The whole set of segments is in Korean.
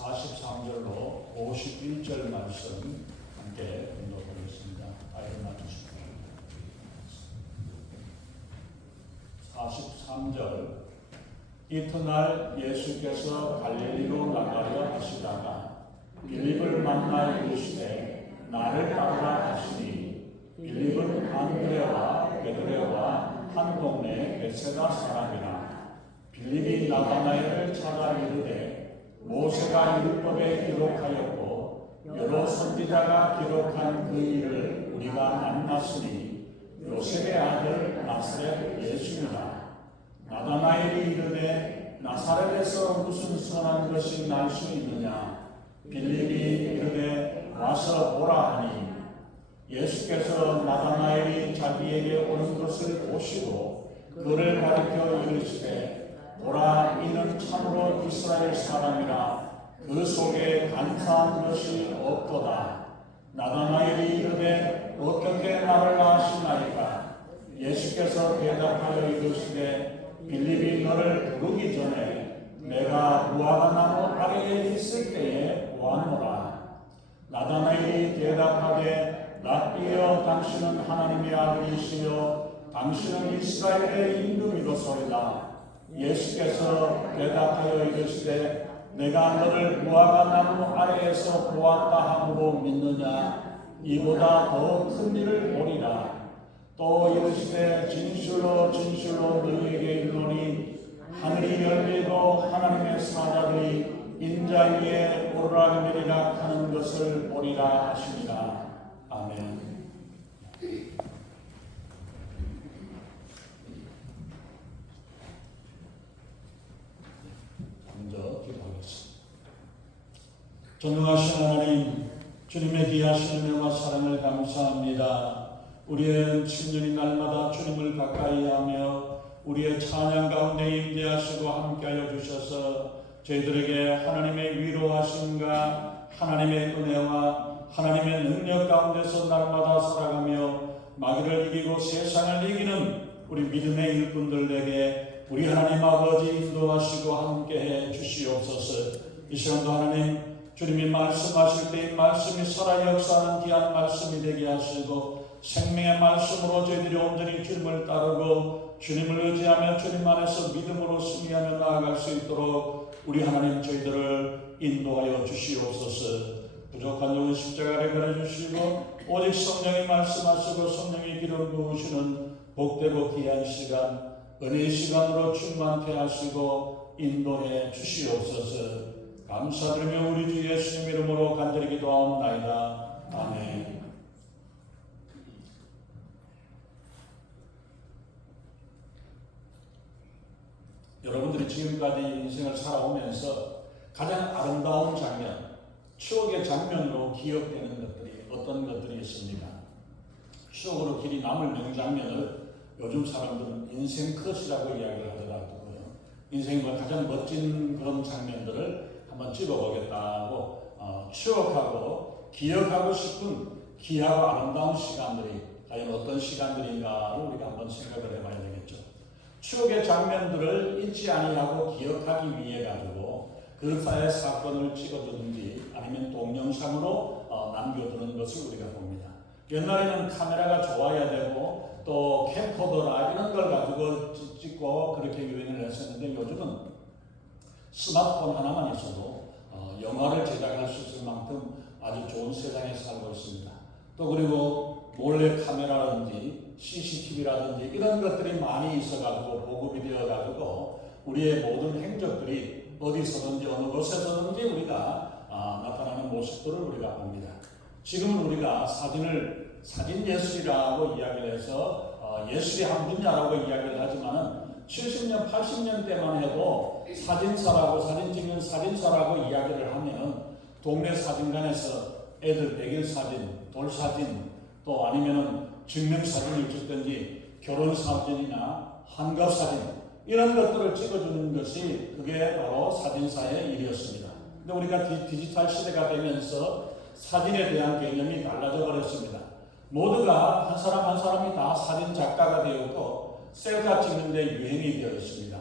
43절로 51절 말씀 함께 읽어보겠습니다. 아이를 맞추시고 43절. 이튿날 예수께서 갈릴리로 나가려 하시다가 빌립을 만나 이르시되 나를 따르라 하시니 빌립은 안드레와 베드레와 한 동네 베세다 사람이라. 빌립이 나다나엘을 찾아 이르되 모세가 율법에 기록하였고 여러 선지자가 기록한 그 일을 우리가 만났으니 요셉의 아들 나사렛 예수니라. 나다나엘이 이르되 나사렛에서 무슨 선한 것이 날 수 있느냐. 빌립이 이르되 와서 보라 하니 예수께서 나다나엘이 자기에게 오는 것을 보시고 그를 가리켜 이르시되 보라, 이는 참으로 이스라엘 사람이라. 그 속에 간사한 것이 없도다. 나다나엘이 이르되 어떻게 나를 아시나이까. 예수께서 대답하여 이르시되 빌립이 너를 부르기 전에 내가 무화과 나무 아래에 있을 때에 보았노라. 나다나엘이 대답하되 랍비여, 당신은 하나님의 아들이시요 당신은 이스라엘의 임금이로소이다. 예수께서 대답하여 이르시되 내가 너를 무화과 나무 아래에서 보았다 함으로 믿느냐. 이보다 더 큰 일을 보리라. 또 이르시되 진실로 진실로 너희에게 이르노니 하늘이 열리고 하나님의 사자들이 인자 위에 오르락내리락 하는 것을 보리라 하시니라. 아멘. 먼저 기도하겠습니다. 전능하신 하나님, 주님의 귀하신 은혜와 사랑을 감사합니다. 우리의 친절이 날마다 주님을 가까이하며 우리의 찬양 가운데 임재하시고 함께하여 주셔서 저희들에게 하나님의 위로하심과 하나님의 은혜와 하나님의 능력 가운데서 날마다 살아가며 마귀를 이기고 세상을 이기는 우리 믿음의 일꾼들에게 우리 하나님 아버지 인도하시고 함께해 주시옵소서. 이 시간도 하나님, 주님이 말씀하실 때 이 말씀이 살아 역사하는 귀한 말씀이 되게 하시고 생명의 말씀으로 저희들이 온전히 주님을 따르고 주님을 의지하며 주님 안에서 믿음으로 승리하며 나아갈 수 있도록 우리 하나님 저희들을 인도하여 주시옵소서. 부족한 영혼 십자가를 가려주시고 오직 성령이 말씀하시고 성령이 기름 부으시는 복되고 귀한 시간, 은혜의 시간으로 충만케 하시고 인도해 주시옵소서. 감사드리며 우리 주 예수님 이름으로 간절히 기도하옵나이다. 아멘. 여러분들이 지금까지 인생을 살아오면서 가장 아름다운 장면, 추억의 장면으로 기억되는 것들이 어떤 것들이 있습니까? 추억으로 길이 남을 명장면을 요즘 사람들은 인생 컷이라고 이야기를 하더라고요. 인생의 가장 멋진 그런 장면들을 한번 찍어보겠다고 추억하고 기억하고 싶은 귀하고 아름다운 시간들이 과연 어떤 시간들인가를 우리가 한번 생각을 해봐야 되겠죠. 추억의 장면들을 잊지 아니하고 기억하기 위해 가지고 그 사건을 찍어두든지 아니면 동영상으로 남겨두는 것을 우리가 봅니다. 옛날에는 카메라가 좋아야 되고 또 캠코더나 이런 걸 가지고 찍고 그렇게 유행을 했었는데 요즘은 스마트폰 하나만 있어도 영화를 제작할 수 있을 만큼 아주 좋은 세상에 살고 있습니다. 또 그리고 몰래 카메라라든지 CCTV라든지 이런 것들이 많이 있어가지고 보급이 되어가지고 우리의 모든 행적들이 어디서든지 어느 곳에서든지 우리가 나타나는 모습들을 우리가 봅니다. 지금은 우리가 사진 예술이라고 이야기를 해서 예술의 한 분야라고 이야기를 하지만은 70년, 80년 때만 해도 사진사라고 사진 찍는 사진사라고 이야기를 하면 동네 사진관에서 애들 백일 사진, 돌사진 또 아니면은 증명사진을 찍든지 결혼사진이나 환갑사진 이런 것들을 찍어주는 것이 그게 바로 사진사의 일이었습니다. 근데 우리가 디지털 시대가 되면서 사진에 대한 개념이 달라져 버렸습니다. 모두가 한 사람 한 사람이 다 사진 작가가 되었고 셀카 찍는 데 유행이 되어 있습니다.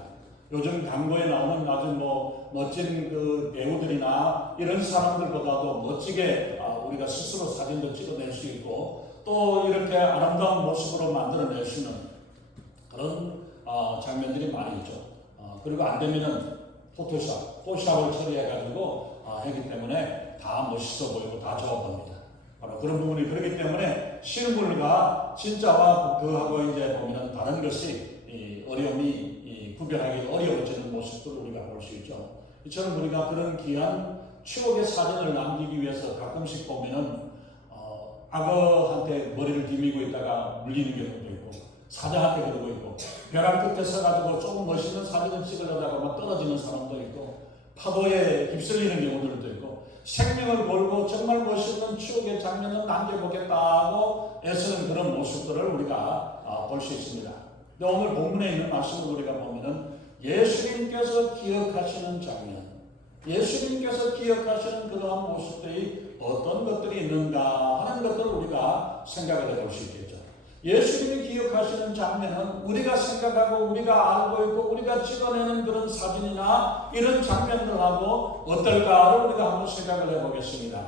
요즘 광고에 나오는 아주 멋진 그 배우들이나 이런 사람들보다도 멋지게 우리가 스스로 사진도 찍어낼 수 있고 또 이렇게 아름다운 모습으로 만들어낼 수 있는 그런 장면들이 많이 있죠. 그리고 안 되면은 포토샵을 처리해가지고 하기 때문에 다 멋있어 보이고 다 좋아 보입니다. 바로 그런 부분이 그렇기 때문에 실물과 진짜와 그하고 이제 보면은 다른 것이 어려움이 구별하기 어려워지는 모습들을 우리가 볼 수 있죠. 이처럼 우리가 그런 귀한 추억의 사진을 남기기 위해서 가끔씩 보면은 악어한테 머리를 디미고 있다가 물리는 경우도 있고 사자한테 그러고 있고 벼랑 끝에 서가지고 조금 멋있는 사진을 찍으려다가 막 떨어지는 사람도 있고 파도에 휩쓸리는 경우들도 있고 생명을 걸고 정말 멋있는 추억의 장면을 남겨보겠다고 애쓰는 그런 모습들을 우리가 볼 수 있습니다. 근데 오늘 본문에 있는 말씀을 우리가 보면은 예수님께서 기억하시는 장면, 예수님께서 기억하시는 그러한 모습들이 어떤 것들이 있는가 하는 것들을 우리가 생각을 해볼 수 있겠죠. 예수님이 기억하시는 장면은 우리가 생각하고 우리가 알고 있고 우리가 찍어내는 그런 사진이나 이런 장면들하고 어떨까를 우리가 한번 생각을 해보겠습니다.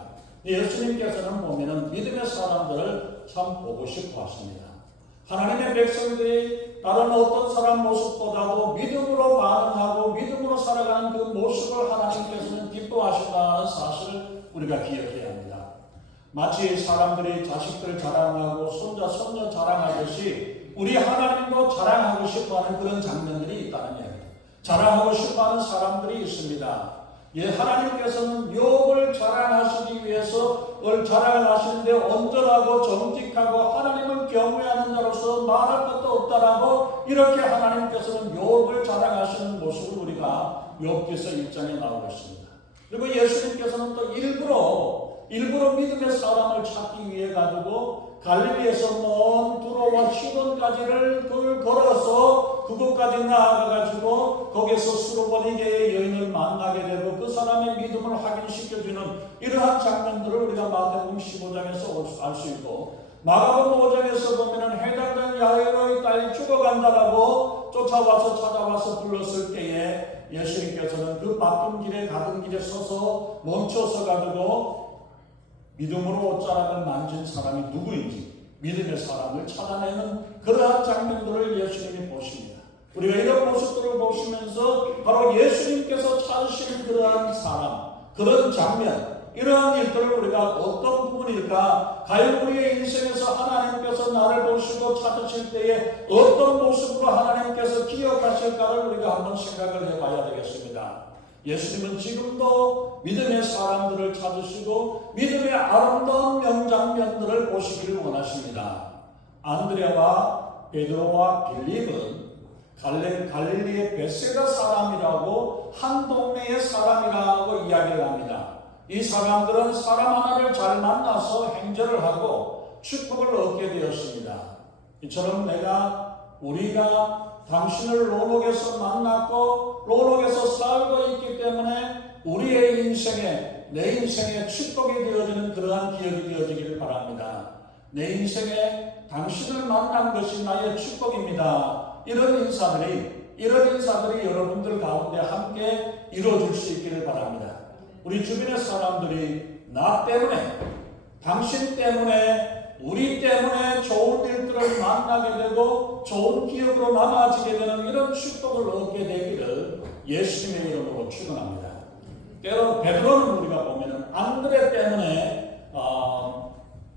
예수님께서는 보면은 믿음의 사람들을 참 보고 싶어 하십니다. 하나님의 백성들이 다른 어떤 사람 모습보다도 믿음으로 반응하고 믿음으로 살아가는 그 모습을 하나님께서는 기뻐하신다는 사실을 우리가 기억해야 합니다. 마치 사람들이 자식들 자랑하고 손자, 손녀 자랑하듯이 우리 하나님도 자랑하고 싶어하는 그런 장면들이 있다는 이야기입니다. 자랑하고 싶어하는 사람들이 있습니다. 하나님께서는 욥을 자랑하시기 위해서 자랑을 하시는데 온전하고 정직하고 하나님을 경외하는 자로서 말할 것도 없다라고 이렇게 하나님께서는 욥을 자랑하시는 모습을 우리가 욥기서 1장에 나오고 있습니다. 그리고 예수님께서는 또 일부러 믿음의 사람을 찾기 위해 가지고 갈릴리에서 먼 두로와 시돈까지를 걸어서 그곳까지 나아가가지고 거기서 수로보니게의 여인을 만나게 되고 그 사람의 믿음을 확인시켜주는 이러한 장면들을 우리가 마태복음 15장에서 알 수 있고 마가복음 5장에서 보면은 해당된 야이로의 딸이 죽어간다라고 쫓아와서 찾아와서 불렀을 때에 예수님께서는 그 바쁜 길에 가던 길에 서서 멈춰서 가지고 믿음으로 옷자락을 만진 사람이 누구인지 믿음의 사람을 찾아내는 그러한 장면들을 예수님이 보십니다. 우리가 이런 모습들을 보시면서 바로 예수님께서 찾으시는 그러한 사람, 그런 장면, 이러한 일들을 우리가 어떤 부분일까? 과연 우리의 인생에서 하나님께서 나를 보시고 찾으실 때에 어떤 모습으로 하나님께서 기억하실까를 우리가 한번 생각을 해봐야 되겠습니다. 예수님은 지금도 믿음의 사람들을 찾으시고 믿음의 아름다운 명장면들을 보시기를 원하십니다. 안드레와 베드로와 빌립은 갈릴리의 벳세다 사람이라고 한 동네의 사람이라고 이야기를 합니다. 이 사람들은 사람 하나를 잘 만나서 행절을 하고 축복을 얻게 되었습니다. 이처럼 우리가 당신을 로록에서 만났고 로록에서 살고 있기 때문에 우리의 인생에 내 인생에 축복이 되어지는 그러한 기억이 되어지기를 바랍니다. 내 인생에 당신을 만난 것이 나의 축복입니다. 이런 인사들이 여러분들 가운데 함께 이루어질 수 있기를 바랍니다. 우리 주변의 사람들이 나 때문에 당신 때문에 우리 때문에 좋은 일들을 만나게 되고 좋은 기억으로 남아지게 되는 이런 축복을 얻게 되기를 예수님의 이름으로 축원합니다. 때로 베드로는 우리가 보면은 안드레 때문에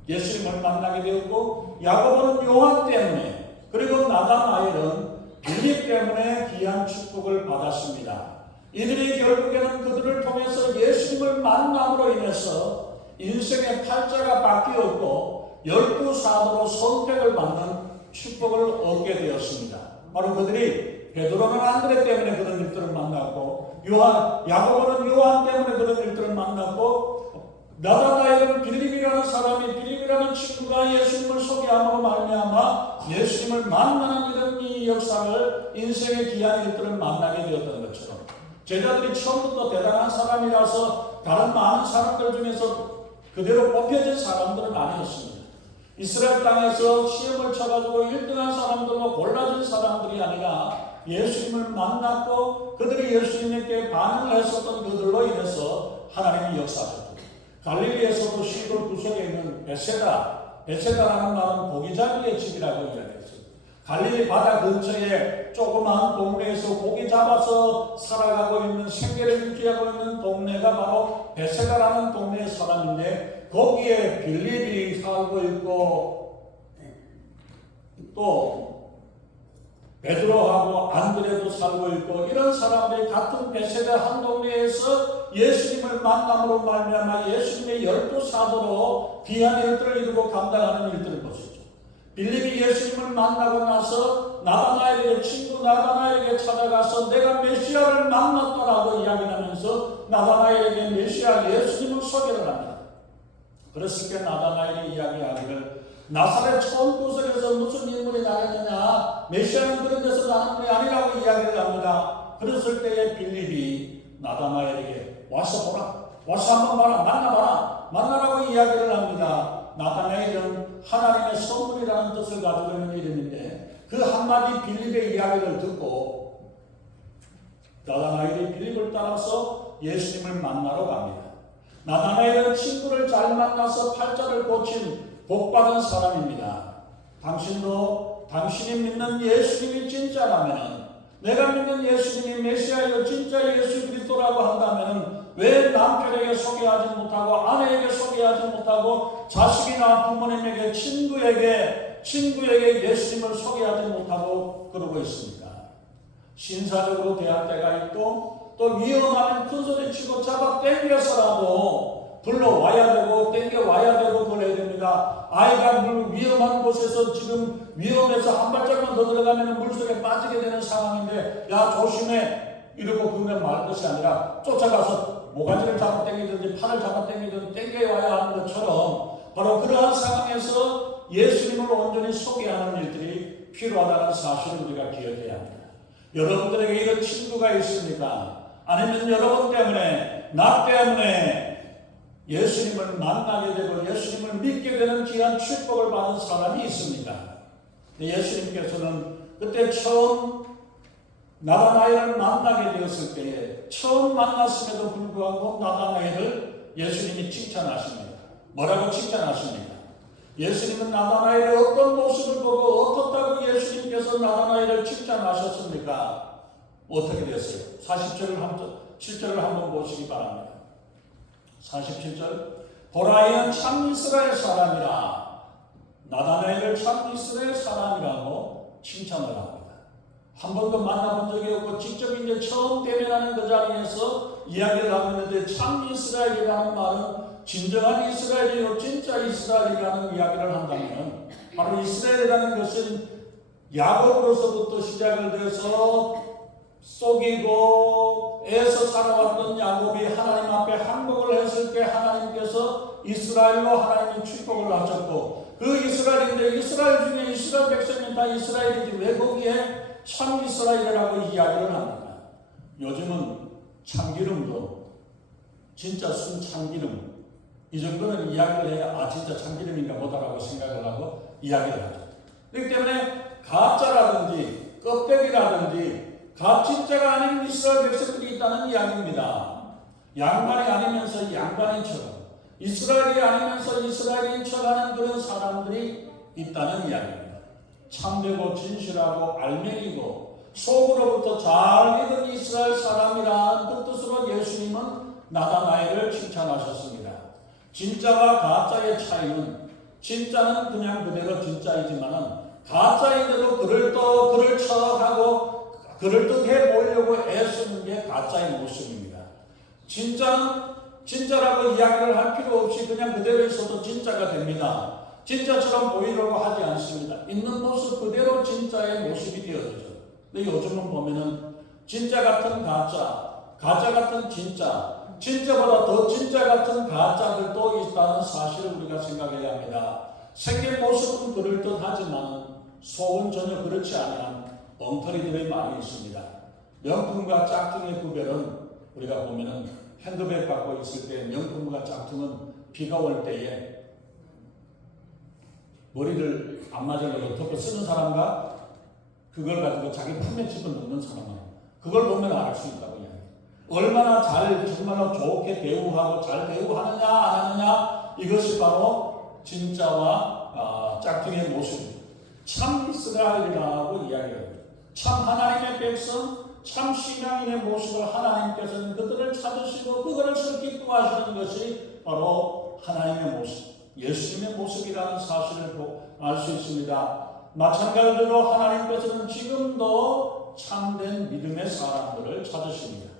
예수님을 만나게 되었고 야고보는 요한 때문에 그리고 나다나엘은 빌립 때문에 귀한 축복을 받았습니다. 이들이 결국에는 그들을 통해서 예수님을 만남으로 인해서 인생의 팔자가 바뀌었고 12사도로 선택을 받는 축복을 얻게 되었습니다. 바로 그들이 베드로는 안드레 때문에 그런 일들을 만났고 야고보는 요한 때문에 그런 일들을 만났고 나다나엘은 빌립이라는 친구가 예수님을 소개함으로 말미암아 예수님을 만나는 이런 이 역사를 인생의 귀한 일들을 만나게 되었던 것처럼 제자들이 처음부터 대단한 사람이라서 다른 많은 사람들 중에서 그대로 뽑혀진 사람들은 아니었습니다. 이스라엘 땅에서 시험을 쳐가지고 1등한 사람들로 골라진 사람들이 아니라 예수님을 만났고 그들이 예수님께 반응을 했었던 그들로 인해서 하나님이 역사하셨다. 갈릴리에서도 시골 구석에 있는 베세다라는 말은 고기잡이의 집이라고 이야기했어요. 갈릴리 바다 근처에 조그마한 동네에서 고기 잡아서 살아가고 있는 생계를 유지하고 있는 동네가 바로 베세다라는 동네의 사람인데 거기에 빌립이 살고 있고 또 베드로하고 안드레도 살고 있고 이런 사람들이 같은 베세다 한 동네에서 예수님을 만남으로 말미암아 예수님의 12사도로 귀한 일들을 이루고 감당하는 일들을 보시죠. 빌립이 예수님을 만나고 나서 나다나엘의 친구 나다나엘에게 찾아가서 내가 메시아를 만났다라고 이야기하면서 나다나엘에게 메시아 예수님을 소개를 합니다. 그랬을 때 나다나엘이 이야기하기를 나사렛 처음 구석에서 무슨 인물이 나겠느냐 메시아는 그런 데서 나는 분이 아니라고 이야기를 합니다. 그랬을 때에 빌립이 나다나엘에게 와서 보라, 와서 한번 봐라, 만나봐라, 만나라고 이야기를 합니다. 나다나엘은 하나님의 선물이라는 뜻을 가지고 있는 이름인데 그 한마디 빌립의 이야기를 듣고 나다나엘이 빌립을 따라서 예수님을 만나러 갑니다. 나다나엘은 친구를 잘 만나서 팔자를 고친 복받은 사람입니다. 당신도 당신이 믿는 예수님이 진짜라면 내가 믿는 예수님이 메시아여 진짜 예수 그리스도라고 한다면 왜 남편에게 소개하지 못하고 아내에게 소개하지 못하고 자식이나 부모님에게 친구에게 예수님을 소개하지 못하고 그러고 있습니까? 신사적으로 대할 때가 있고 또 위험하면 큰소리치고 잡아 당겨서라도 불러와야 되고 당겨와야 되고 그래야 됩니다. 아이가 위험한 곳에서 지금 위험해서 한 발짝만 더 들어가면 물속에 빠지게 되는 상황인데 야 조심해 이러고 그러면 말 것이 아니라 쫓아가서 모가지를 잡아 당기든지 팔을 잡아 당기든지 당겨와야 하는 것처럼 바로 그러한 상황에서 예수님을 온전히 소개하는 일들이 필요하다는 사실을 우리가 기억해야 합니다. 여러분들에게 이런 친구가 있습니까? 아니면 여러분 때문에 나 때문에 예수님을 만나게 되고 예수님을 믿게 되는 귀한 축복을 받은 사람이 있습니다. 예수님께서는 그때 처음 나다나엘을 만나게 되었을 때에 처음 만났음에도 불구하고 나다나엘을 예수님이 칭찬하십니다. 뭐라고 칭찬하십니까? 예수님은 나다나엘의 어떤 모습을 보고 어떻다고 예수님께서 나다나엘을 칭찬하셨습니까? 어떻게 됐어요? 47절을 한번 보시기 바랍니다. 47절 보라 이는 참 이스라엘 사람이라 나다나엘을 참 이스라엘 사람이라고 칭찬을 합니다. 한 번도 만나본 적이 없고 직접 이제 처음 대면하는 그 자리에서 이야기를 하고 있는데 참 이스라엘이라는 말은 진정한 이스라엘이요 진짜 이스라엘이라는 이야기를 한다면 바로 이스라엘이라는 것은 야곱으로서부터 시작을 돼서 속이고 애서 살아왔던 야곱이 하나님 앞에 항복을 했을 때 하나님께서 이스라엘로 하나님이 축복을 하셨고 그 이스라엘인데 이스라엘 중에 이스라엘 백성이 다 이스라엘이지 왜 거기에 참 이스라엘이라고 이야기를 합니까? 요즘은 참기름도 진짜 순 참기름 이 정도는 이야기를 해야 진짜 참기름인가 보다라고 생각을 하고 이야기를 하죠. 그렇기 때문에 가짜라든지 껍데기라든지 가진짜가 아닌 이스라엘 백성들이 있다는 이야기입니다. 양반이 아니면서 양반인 척, 이스라엘이 아니면서 이스라엘인 척하는 그런 사람들이 있다는 이야기입니다. 참되고 진실하고 알맹이고 속으로부터 잘 익은 이스라엘 사람이라는 그 뜻으로 예수님은 나다나엘을 칭찬하셨습니다. 진짜와 가짜의 차이는 진짜는 그냥 그대로 진짜이지만 가짜인데도 그럴 척하고 그럴듯해 보이려고 애쓰는 게 가짜의 모습입니다. 진짜는 진짜라고 이야기를 할 필요 없이 그냥 그대로 있어도 진짜가 됩니다. 진짜처럼 보이려고 하지 않습니다. 있는 모습 그대로 진짜의 모습이 되어지죠. 근데 요즘은 보면은 진짜 같은 가짜, 가짜 같은 진짜, 진짜보다 더 진짜 같은 가짜들도 있다는 사실을 우리가 생각해야 합니다. 생긴 모습은 그럴듯하지만 속은 전혀 그렇지 않은 엉터리들이 많이 있습니다. 명품과 짝퉁의 구별은 우리가 보면은 핸드백 갖고 있을 때 명품과 짝퉁은 비가 올 때에 머리를 안마절로 덮어 쓰는 사람과 그걸 가지고 자기 품에 집어넣는 사람은 그걸 보면 알 수 있다고 이야기해요. 얼마나 정말로 좋게 대우하고 잘 대우하느냐 안 하느냐, 이것이 바로 진짜와 짝퉁의 모습입니다. 참 이스라엘이라고 이야기해요. 참 하나님의 백성, 참 신앙인의 모습을 하나님께서는 그들을 찾으시고 그들을 기뻐하시는 것이 바로 하나님의 모습, 예수님의 모습이라는 사실을 알 수 있습니다. 마찬가지로 하나님께서는 지금도 참된 믿음의 사람들을 찾으십니다.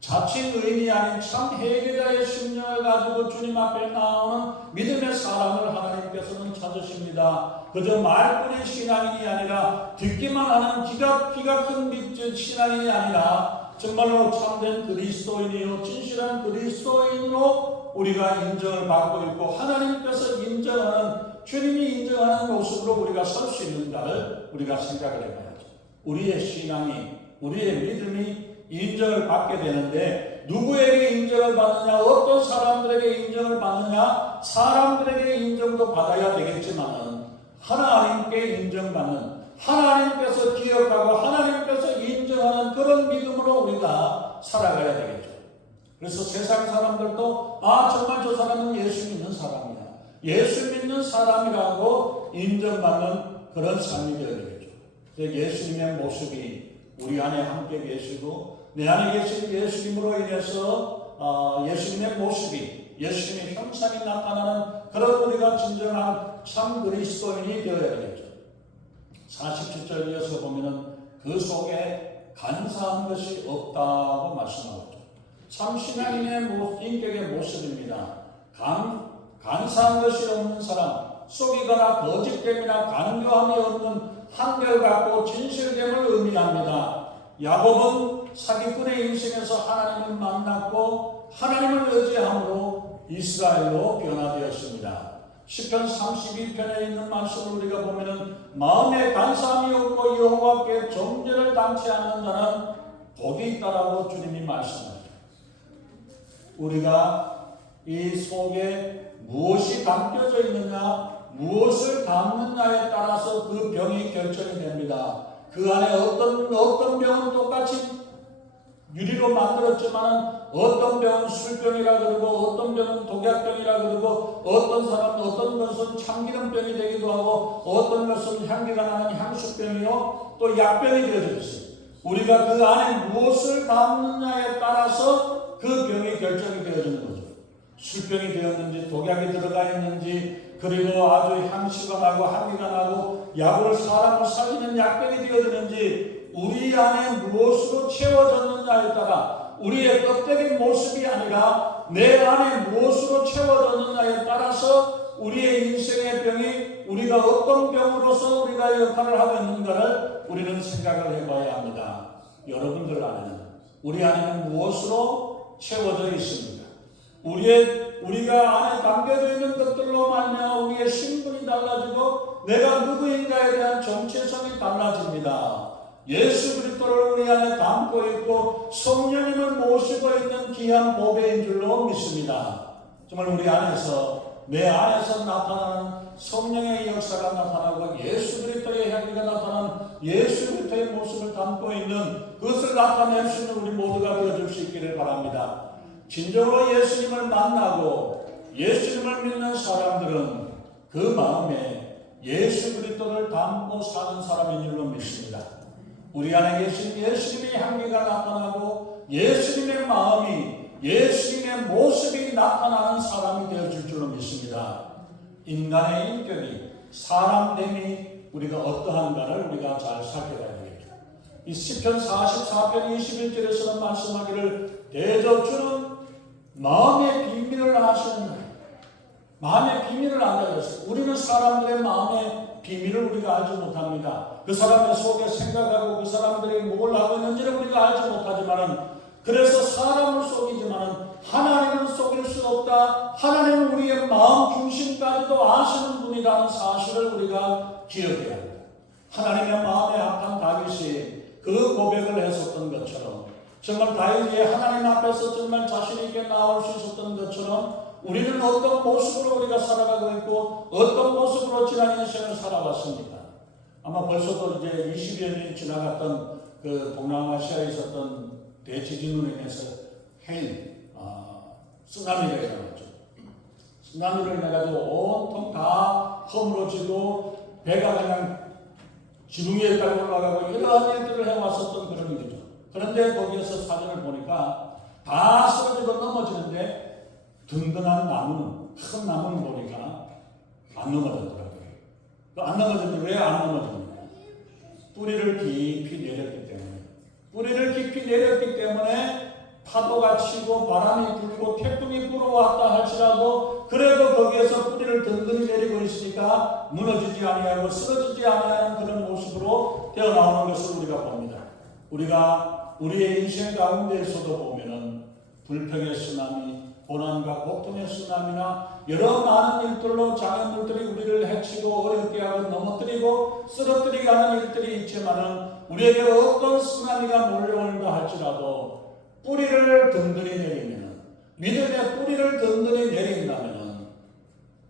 자칫 의인이 아닌 참 회개자의 심령을 가지고 주님 앞에 나오는 믿음의 사람을 하나님께서는 찾으십니다. 그저 말뿐의 신앙인이 아니라 듣기만 하는 기가 큰 신앙인이 아니라 정말로 참된 그리스도인이요 진실한 그리스도인으로 우리가 인정을 받고 있고 하나님께서 인정하는, 주님이 인정하는 모습으로 우리가 설 수 있는가를 우리가 생각을 해봐야죠. 우리의 신앙이, 우리의 믿음이 인정을 받게 되는데 누구에게 인정을 받느냐, 어떤 사람들에게 인정을 받느냐, 사람들에게 인정도 받아야 되겠지만 하나님께 인정받는, 하나님께서 기억하고 하나님께서 인정하는 그런 믿음으로 우리가 살아가야 되겠죠. 그래서 세상 사람들도 정말 저 사람은 예수 믿는 사람이야, 예수 믿는 사람이라고 인정받는 그런 삶이 되어야 되겠죠. 예수님의 모습이 우리 안에 함께 계시고 내 안에 계신 예수님으로 인해서 예수님의 모습이, 예수님의 형상이 나타나는 그런 우리가 진정한 참 그리스도인이 되어야 되겠죠. 47절 이어서 보면은 그 속에 간사한 것이 없다고 말씀하고 있죠. 참 신앙인의 인격의 모습입니다. 간사한 것이 없는 사람, 속이거나 거짓됨이나 간교함이 없는 한결같고 진실됨을 의미합니다. 야곱은 사기꾼의 인생에서 하나님을 만났고 하나님을 의지함으로 이스라엘로 변화되었습니다. 시편 32편에 있는 말씀을 우리가 보면은 마음에 간사함이 없고 여호와께 정죄를 당치 않는 자는 복이 있다라고 주님이 말씀합니다. 우리가 이 속에 무엇이 담겨져 있느냐, 무엇을 담느냐에 따라서 그 병이 결정이 됩니다. 그 안에 어떤 병은 똑같이 유리로 만들었지만 어떤 병은 술병이라 그러고 어떤 병은 독약병이라 그러고 어떤 사람은 어떤 것은 참기름병이 되기도 하고 어떤 것은 향기가 나는 향수병이요 또 약병이 되어져 있어요. 우리가 그 안에 무엇을 담느냐에 따라서 그 병이 결정이 되어지는 거죠. 술병이 되었는지 독약이 들어가 있는지, 그리고 아주 향수가 나고 향기가 나고 약을 사람을 살리는 약병이 되어지는지, 우리 안에 무엇으로 채워졌느냐에 따라, 우리의 껍데기 모습이 아니라 내 안에 무엇으로 채워졌느냐에 따라서 우리의 인생의 병이, 우리가 어떤 병으로서 우리가 역할을 하고 있는가를 우리는 생각을 해봐야 합니다. 여러분들 안에는, 우리 안에는 무엇으로 채워져 있습니다. 우리가 안에 담겨져 있는 것들로 말미암아 우리의 신분이 달라지고 내가 누구인가에 대한 정체성이 달라집니다. 예수 그리스도를 우리 안에 담고 있고 성령님을 모시고 있는 귀한 보배인 줄로 믿습니다. 정말 우리 안에서, 내 안에서 나타나는 성령의 역사가 나타나고 예수 그리스도의 향기가 나타나는 예수 그리스도의 모습을 담고 있는 그것을 나타낼 수 있는 우리 모두가 되어줄 수 있기를 바랍니다. 진정으로 예수님을 만나고 예수님을 믿는 사람들은 그 마음에 예수 그리스도를 담고 사는 사람인 줄로 믿습니다. 우리 안에 계신 예수님의 향기가 나타나고 예수님의 마음이, 예수님의 모습이 나타나는 사람이 되어줄 줄로 믿습니다. 인간의 인격이, 사람됨이 우리가 어떠한가를 우리가 잘 살펴봐야 되겠죠. 이 시편 44편 21절에서는 말씀하기를 대저 주는 마음의 비밀을 아시는 날, 마음의 비밀을 안다고 했어요. 우리는 사람들의 마음의 비밀을 우리가 알지 못합니다. 그 사람의 속에 생각하고 그 사람들이 뭘 하고 있는지를 우리가 알지 못하지만, 그래서 사람을 속이지만 하나님은 속일 수 없다. 하나님은 우리의 마음 중심까지도 아시는 분이라는 사실을 우리가 기억해야 합니다. 하나님의 마음에 합한 다윗이 그 고백을 했었던 것처럼, 정말 다윗이 하나님 앞에서 정말 자신 있게 나올 수 있었던 것처럼 우리는 어떤 모습으로 우리가 살아가고 있고 어떤 모습으로 지난 인생을 살아왔습니까? 아마 벌써도 이제 20여 년이 지나갔던 그 동남아시아에 있었던 대지진으로 인해서 쓰나미가 일어났죠. 쓰나미로 인해가지고 온통 다 허물어지고 배가 그냥 지붕 위에까지 올라가고 이러한 일들을 해왔었던 그런 일이죠. 그런데 거기에서 사진을 보니까 다 쓰러지고 넘어지는데 든든한 나무는, 큰 나무는 보니까 안 넘어졌더라고요. 안 넘어졌는데 왜 안 넘어집니까? 뿌리를 깊이 내렸기 때문에. 뿌리를 깊이 내렸기 때문에 파도가 치고 바람이 불고 태풍이 불어왔다 할지라도 그래도 거기에서 뿌리를 든든히 내리고 있으니까 무너지지 아니하고 쓰러지지 아니하는 그런 모습으로 되어나오는 것을 우리가 봅니다. 우리가 우리의 인생 가운데에서도 보면은 불평의 쓰나미, 고난과 고통의 쓰나미나 여러 많은 일들로 장애물들이 우리를 해치고 어렵게 하고 넘어뜨리고 쓰러뜨리게 하는 일들이 있지만은 우리에게 어떤 쓰나미가 몰려온다 할지라도 뿌리를 든든히 내리면, 믿음의 뿌리를 든든히 내린다면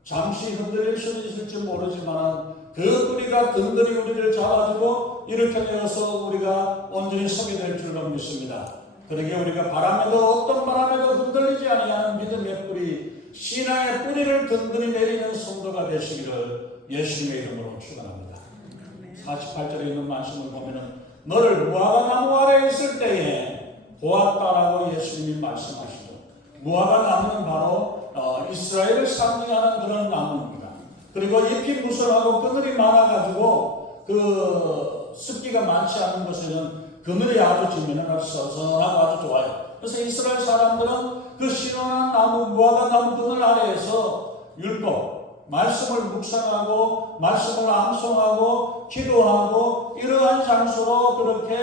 잠시 흔들릴 수는 있을지 모르지만 그 뿌리가 든든히 우리를 잡아주고 이렇게 내어서 우리가 온전히 서게 될 줄로 믿습니다. 그러기에 우리가 바람에도 어떤 바람에도 흔들리지 아니하는 믿음의 뿌리, 신앙의 뿌리를 든든히 내리는 성도가 되시기를 예수님의 이름으로 축원합니다. 48절에 있는 말씀을 보면은 너를 무화과 나무 아래에 있을 때에 보았다라고 예수님이 말씀하시죠. 무화과 나무는 바로 이스라엘을 상징하는 그런 나무입니다. 그리고 잎이 무성하고 그늘이 많아가지고 그 습기가 많지 않은 곳에는 그늘이 아주 지면은 선선하고 아주 좋아요. 그래서 이스라엘 사람들은 그 신원한 나무, 무화과 나무 그늘 아래에서 율법, 말씀을 묵상하고 말씀을 암송하고 기도하고 이러한 장소로 그렇게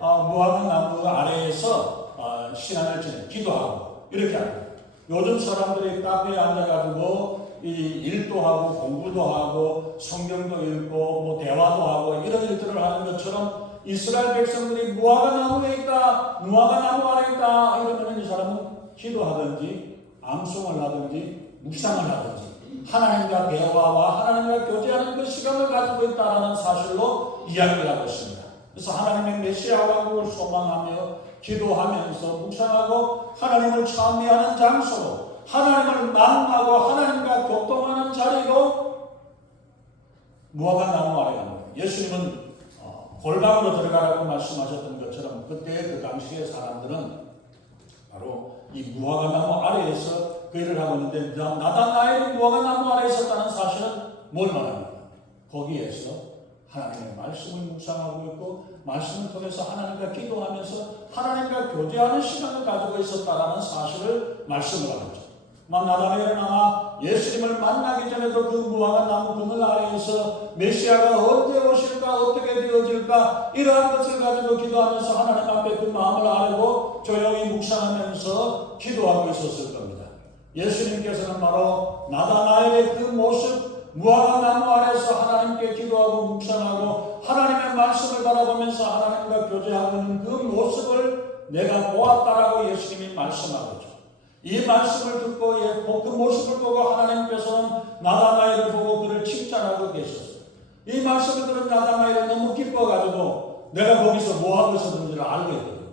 무화과 나무 아래에서 시간을 지내 기도하고 이렇게 합니다. 요즘 사람들이 카페에 앉아가지고 이 일도 하고 공부도 하고 성경도 읽고 뭐 대화도 하고 이런 일들을 하는 것처럼 이스라엘 백성들이 무화과 나무에 있다, 무화과 나무 아래 있다 이러면 이 사람은 기도하든지 암송을 하든지 묵상을 하든지 하나님과 대화와 하나님과 교제하는 그 시간을 가지고 있다는 사실로 이야기를 하고 있습니다. 그래서 하나님의 메시아 왕국을 소망하며 기도하면서 묵상하고 하나님을 찬미하는 장소로 하나님을 만나고 하나님과 교통하는 자리로 무화과 나무 아래 갑니다. 예수님은 골방으로 들어가라고 말씀하셨던 것처럼 그때 그 당시의 사람들은 바로 이 무화과 나무 아래에서 그 일을 하고 있는데 나다나엘이 무화과 나무 아래에 있었다는 사실은 뭘 말합니까? 거기에서 하나님의 말씀을 묵상하고 있고 말씀을 통해서 하나님과 기도하면서 하나님과 교제하는 시간을 가지고 있었다는 사실을 말씀을 하죠. 나다나엘은 아마 예수님을 만나기 전에도 그 무화과 나무 그늘 아래에서 메시아가 언제 오실까 어떻게 되어질까 이러한 것을 가지고 기도하면서 하나님 앞에 그 마음을 알고 조용히 묵상하면서 기도하고 있었을 겁니다. 예수님께서는 바로 나다나엘의 그 모습 무화과 나무 아래에서 하나님께 기도하고 묵상하고 하나님의 말씀을 바라보면서 하나님과 교제하고 있는 그 모습을 내가 보았다라고 예수님이 말씀하고 있죠. 이 말씀을 듣고 그 모습을 보고 하나님께서는 나다나엘을 보고 그를 칭찬하고 계셨어요. 이 말씀을 들은 나다나엘은 너무 기뻐가지고 내가 거기서 뭐 하고 있었는지를 알고 있거든요.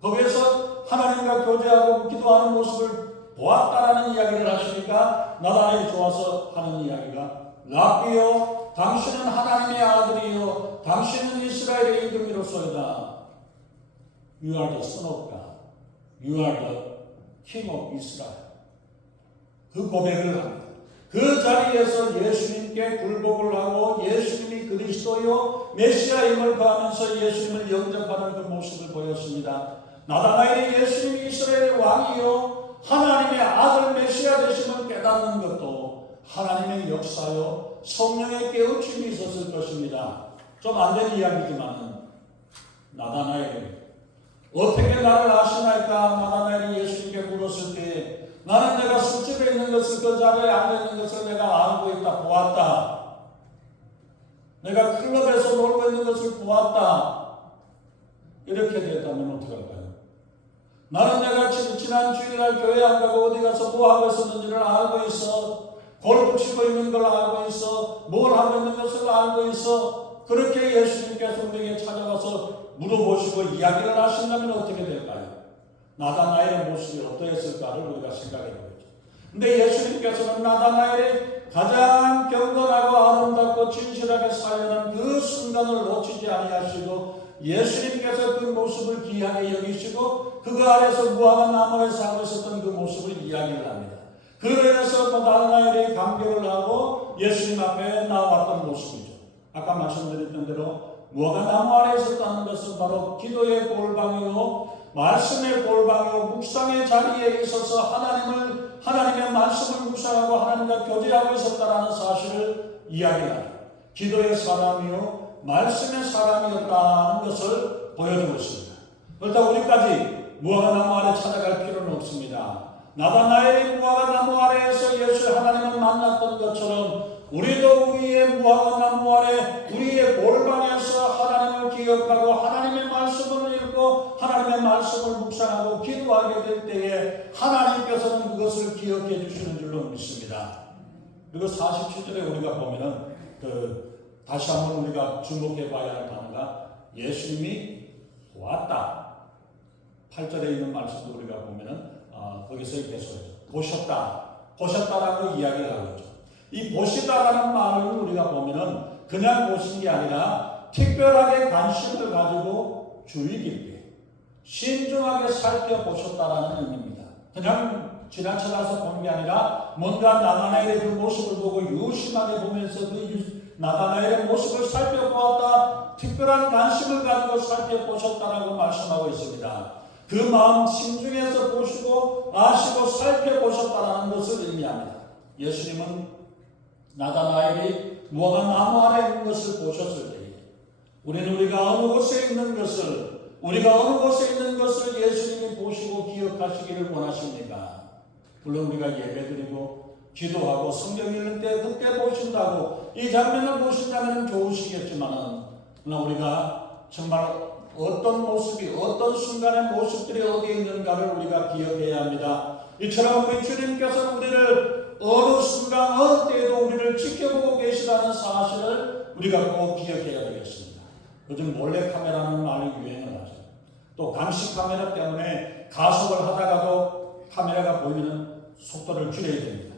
거기에서 하나님과 교제하고 기도하는 모습을 보았다라는 이야기를 하시니까 나다나엘이 좋아서 하는 이야기가 랍비요 당신은 하나님의 아들이요 당신은 이스라엘의 이름이로소이다. You are the son of God. You are the King of Israel. 그 고백을 합니다. 그 자리에서 예수님께 굴복을 하고 예수님이 그리스도요 메시아임을 거하면서 예수님을 영접하는 그 모습을 보였습니다. 나다나엘이 예수님이 이스라엘의 왕이요 하나님의 아들 메시아 되심을 깨닫는 것도 하나님의 역사요 성령의 깨우침이 있었을 것입니다. 좀 안 된 이야기지만 나다나엘이 어떻게 나를 아시나이까? 나다나엘이 예수님께 물었을 때 나는 내가 술집에 있는 것을 그 자리에 앉아있는 것을 내가 알고 있다 보았다. 내가 클럽에서 놀고 있는 것을 보았다. 이렇게 됐다면 어떡할까요? 나는 내가 지난 주일날 교회 안 가고 어디 가서 뭐 하고 있었는지를 알고 있어. 골프 치고 있는 걸 알고 있어. 뭘 하고 있는 것을 알고 있어. 그렇게 예수님께서 우리에게 찾아와서 물어보시고 이야기를 하신다면 어떻게 될까요? 나다나엘의 모습이 어떠했을까를 우리가 생각해 보겠죠. 근데 예수님께서는 나다나엘이 가장 경건하고 아름답고 진실하게 살려는 그 순간을 놓치지 아니하시고 예수님께서 그 모습을 귀하게 여기시고 그 아래서 무화과 나무에 살고 있었던 그 모습을 이야기를 합니다. 그래서 나다나엘이 감격을 하고 예수님 앞에 나왔던 모습이죠. 아까 말씀드렸던 대로 무화과 나무 아래에 있었다는 것은 바로 기도의 골방이요, 말씀의 골방이요, 묵상의 자리에 있어서 하나님의 말씀을 묵상하고 하나님과 교제하고 있었다는 사실을 이야기하죠. 기도의 사람이요, 말씀의 사람이었다는 것을 보여주고 있습니다. 그렇다고 우리까지 무화과나무 아래 찾아갈 필요는 없습니다. 나다나엘이 무화과나무 아래에서 예수 하나님을 만났던 것처럼 우리도 우리의 무화과나무 아래 우리의 골방에서 하나님을 기억하고 하나님의 말씀을 읽고 하나님의 말씀을 묵상하고 기도하게 될 때에 하나님께서는 그것을 기억해 주시는 줄로 믿습니다. 그리고 47절에 우리가 보면은 다시 한번 우리가 주목해 봐야 할 단어가 예수님이 보았다. 8절에 있는 말씀도 우리가 보면은 거기서 계속 보셨다라고 이야기를 하고 있죠. 이 보시다라는 말을 우리가 보면은 그냥 보신 게 아니라 특별하게 관심을 가지고 주의 깊게 신중하게 살펴보셨다라는 의미입니다. 그냥 지나쳐가서 보는 게 아니라 뭔가 나다나엘의 그 모습을 보고 유심하게 보면서 그 나다나엘의 모습을 살펴보았다. 특별한 관심을 가지고 살펴보셨다라고 말씀하고 있습니다. 그 마음 신중해서 보시고 아시고 살펴보셨다라는 것을 의미합니다. 예수님은 나다나엘이 무화과 나무 아래 있는 것을 보셨을 때 우리가 어느 곳에 있는 것을 예수님이 보시고 기억하시기를 원하십니까? 물론 우리가 예배드리고 기도하고 성경 읽는 때 그때 보신다고 이 장면을 보신다면 좋으시겠지만 우리가 정말 어떤 모습이 어떤 순간의 모습들이 어디에 있는가를 우리가 기억해야 합니다. 이처럼 우리 주님께서 우리를 어느 순간 어느 때에도 우리를 지켜보고 계시다는 사실을 우리가 꼭 기억해야 되겠습니다. 요즘 몰래카메라는 말이 유행을 하죠. 또 감시카메라 때문에 가속을 하다가도 카메라가 보이는 속도를 줄여야 됩니다.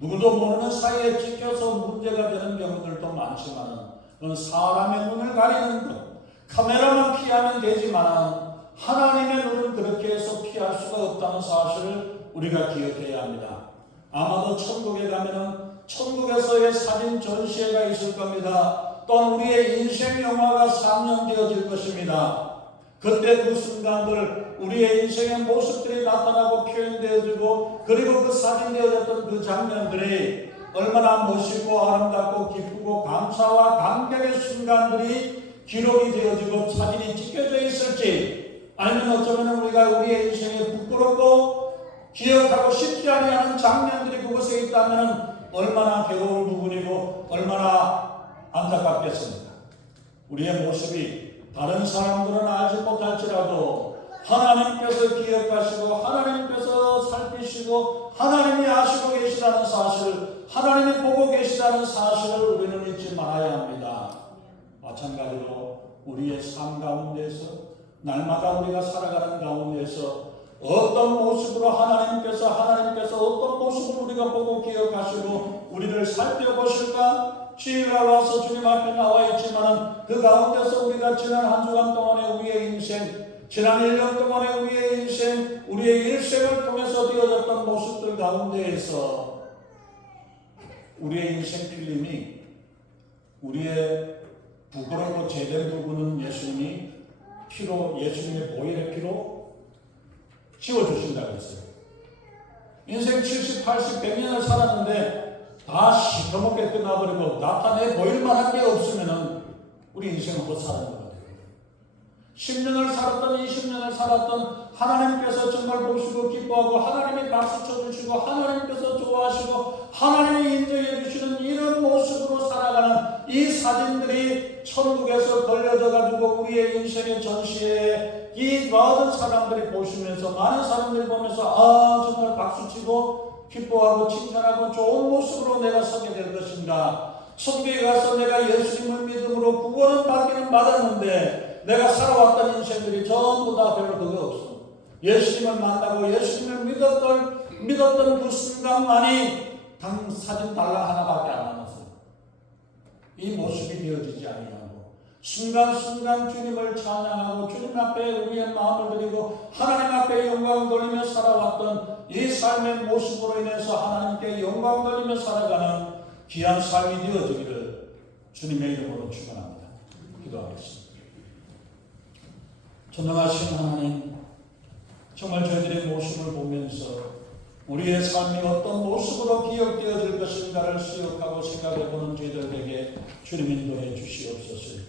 누구도 모르는 사이에 찍혀서 문제가 되는 경우들도 많지만 그건 사람의 눈을 가리는 것, 카메라만 피하면 되지만 하나님의 눈은 그렇게 해서 피할 수가 없다는 사실을 우리가 기억해야 합니다. 아마도 천국에 가면은 천국에서의 사진 전시회가 있을 겁니다. 또한 우리의 인생 영화가 상영되어질 것입니다. 그때 그 순간들 우리의 인생의 모습들이 나타나고 표현되어지고 그리고 그 사진되어졌던 그 장면들이 얼마나 멋있고 아름답고 기쁘고 감사와 감격의 순간들이 기록이 되어지고 사진이 찍혀져 있을지 아니면 어쩌면 우리가 우리의 인생에 부끄럽고 기억하고 싶지 아니하는 장면들이 그곳에 있다면 얼마나 괴로운 부분이고 얼마나 안타깝겠습니까? 우리의 모습이 다른 사람들은 알지 못할지라도 하나님께서 기억하시고 하나님께서 살피시고 하나님이 아시고 계시다는 사실을 하나님이 보고 계시다는 사실을 우리는 잊지 말아야 합니다. 마찬가지로 우리의 삶 가운데서 날마다 우리가 살아가는 가운데서 어떤 모습으로 하나님께서 어떤 모습을 우리가 보고 기억하시고 우리를 살펴보실까? 주일날 와서 주님 앞에 나와 있지만 그 가운데서 우리가 지난 한 주간 동안의 우리의 인생, 지난 1년 동안의 우리의 인생, 우리의 일생을 통해서 되어졌던 모습들 가운데에서 우리의 인생 필름이 우리의 부끄럽고 제대로 부분은 예수님의 보혈의 피로 지워주신다고 했어요. 인생 70, 80, 100년을 살았는데 다 시커멓게 끝나버리고 나타내 보일 만한 게 없으면 우리 인생은 헛살은 거예요. 10년을 살았던 20년을 살았던 하나님께서 정말 보시고 기뻐하고 하나님이 박수 쳐주시고 하나님께서 좋아하시고 하나님이 인정해 주시는 이런 모습으로 살아가는 이 사진들이 천국에서 걸려져 가지고 우리의 인생의 전시회에 이 이 많은 사람들이 보시면서, 많은 사람들이 보면서 아 정말 박수치고 기뻐하고 칭찬하고 좋은 모습으로 내가 서게 될 것인가. 성교에 가서 내가 예수님을 믿음으로 구원은 받기는 받았는데 내가 살아왔던 인생들이 전부 다 별로 그거 없어. 예수님을 만나고 예수님을 믿었던 그 순간만이 사진 달랑 하나밖에 안 남았어요. 이 모습이 되어지지 아니하고 순간순간 주님을 찬양하고 주님 앞에 우리의 마음을 드리고 하나님 앞에 영광 돌리며 살아왔던 이 삶의 모습으로 인해서 하나님께 영광 돌리며 살아가는 귀한 삶이 되어지기를 주님의 이름으로 축원합니다. 기도하겠습니다. 전능하신 하나님, 정말 저희들의 모습을 보면서 우리의 삶이 어떤 모습으로 기억되어질 것인가를 수역하고 생각해보는 저희들에게 주님 인도해 주시옵소서.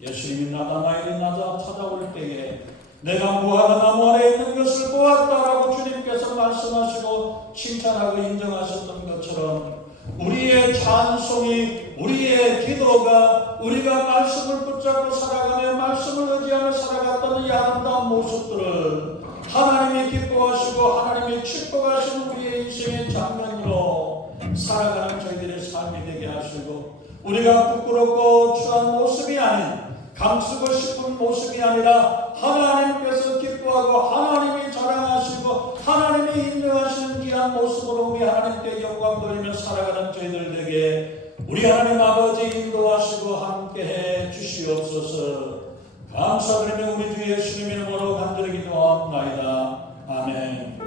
예수님이 나다나엘이 찾아올 때에 내가 무화과 나무 아래에 있는 것을 보았다라고 주님께서 말씀하시고 칭찬하고 인정하셨던 것처럼 우리의 찬송이, 우리의 기도가, 우리가 말씀을 붙잡고 살아가며 말씀을 의지하며 살아갔던 이 아름다운 모습들을 하나님이 기뻐하시고 하나님이 축복하시는 우리의 인생의 장면으로 살아가는 저희들의 삶이 되게 하시고, 우리가 부끄럽고 추한 모습이 아닌 감추고 싶은 모습이 아니라 하나님께서 기뻐하고 하나님이 자랑하시고 하나님이 인정하시는 귀한 모습으로 우리 하나님께 영광 돌리며 살아가는 저희들에게 우리 하나님 아버지 인도하시고 함께해 주시옵소서. 감사드리며 우리 주 예수님의 이름으로 간절히 기도합나이다.